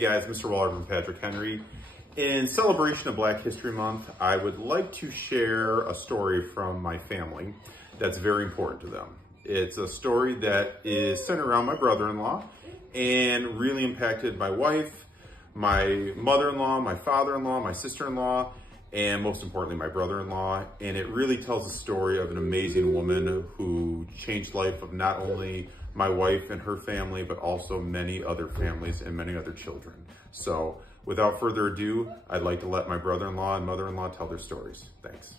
guys, Mr. Walrad and Patrick Henry. In celebration of Black History Month, I would like to share a story from my family that's very important to them. It's a story that is centered around my brother-in-law and really impacted my wife, my mother-in-law, my father-in-law, my sister-in-law, and most importantly, my brother-in-law. And it really tells the story of an amazing woman who changed the life of not only my wife and her family, but also many other families and many other children. So without further ado, I'd like to let my brother-in-law and mother-in-law tell their stories. Thanks.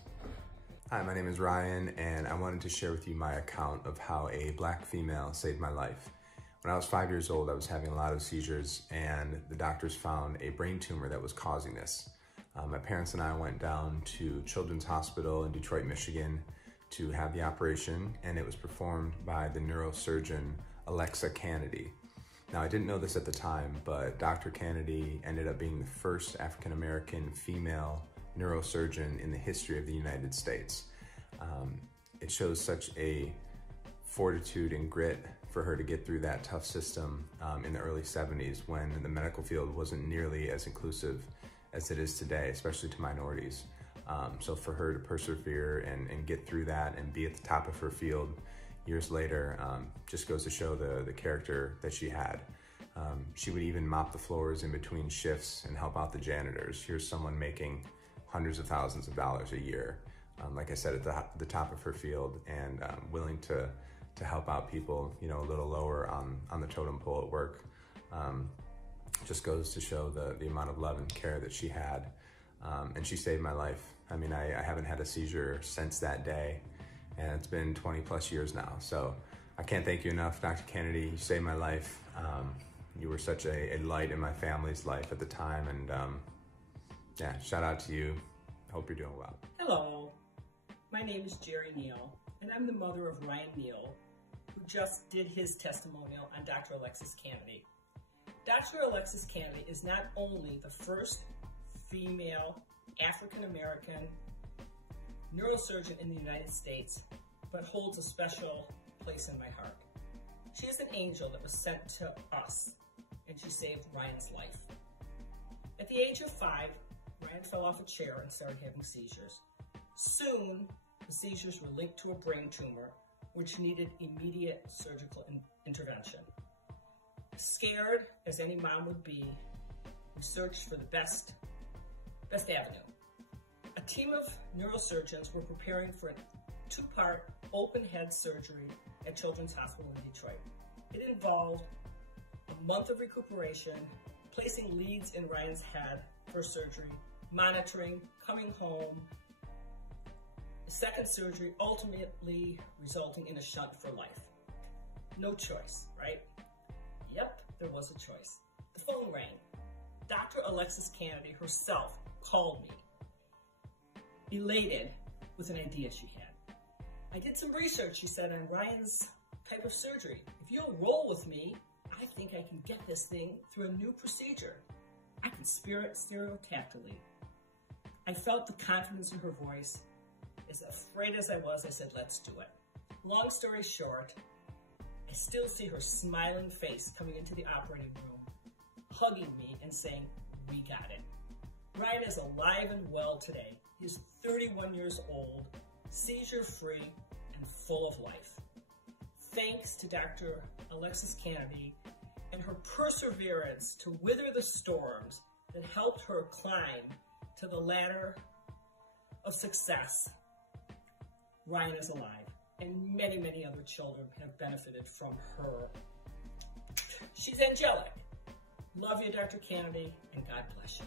Hi, my name is Ryan, and I wanted to share with you my account of how a Black female saved my life. When I was 5 years old, I was having a lot of seizures, and the doctors found a brain tumor that was causing this. My parents and I went down to Children's Hospital in Detroit, Michigan to have the operation, and it was performed by the neurosurgeon Alexa Kennedy. Now, I didn't know this at the time, but Dr. Kennedy ended up being the first African-American female neurosurgeon in the history of the United States. It shows such a fortitude and grit for her to get through that tough system in the early 70s when the medical field wasn't nearly as inclusive as it is today, especially to minorities. So for her to persevere and get through that and be at the top of her field years later just goes to show the character that she had. She would even mop the floors in between shifts and help out the janitors. Here's someone making hundreds of thousands of dollars a year, like I said, at the top of her field, and willing to help out people, you know, a little lower on the totem pole at work. Just goes to show the amount of love and care that she had. And she saved my life. I mean, I haven't had a seizure since that day, and it's been 20 plus years now. So I can't thank you enough, Dr. Kennedy. You saved my life. You were such a light in my family's life at the time, and yeah, shout out to you. I hope you're doing well. Hello, my name is Jerry Neal, and I'm the mother of Ryan Neal, who just did his testimonial on Dr. Alexis Kennedy. Dr. Alexis Kennedy is not only the first female African-American neurosurgeon in the United States, but holds a special place in my heart. She is an angel that was sent to us, and she saved Ryan's life. At the age of 5, Ryan fell off a chair and started having seizures. Soon, the seizures were linked to a brain tumor, which needed immediate surgical intervention. Scared as any mom would be, we searched for the best avenue. A team of neurosurgeons were preparing for a 2-part open head surgery at Children's Hospital in Detroit. It involved a month of recuperation, placing leads in Ryan's head for surgery, monitoring, coming home, the second surgery ultimately resulting in a shunt for life. No choice, right? Yep, there was a choice. The phone rang. Dr. Alexis Kennedy herself called me, elated with an idea she had. I did some research, she said, on Ryan's type of surgery. If you'll roll with me, I think I can get this thing through a new procedure. I can steer it stereotactically. I felt the confidence in her voice. As afraid as I was, I said, let's do it. Long story short, I still see her smiling face coming into the operating room, hugging me and saying, we got it. Ryan is alive and well today. He's 31 years old, seizure-free, and full of life. Thanks to Dr. Alexis Kennedy and her perseverance to wither the storms that helped her climb to the ladder of success, Ryan is alive, and many, many other children have benefited from her. She's angelic. Love you, Dr. Kennedy, and God bless you.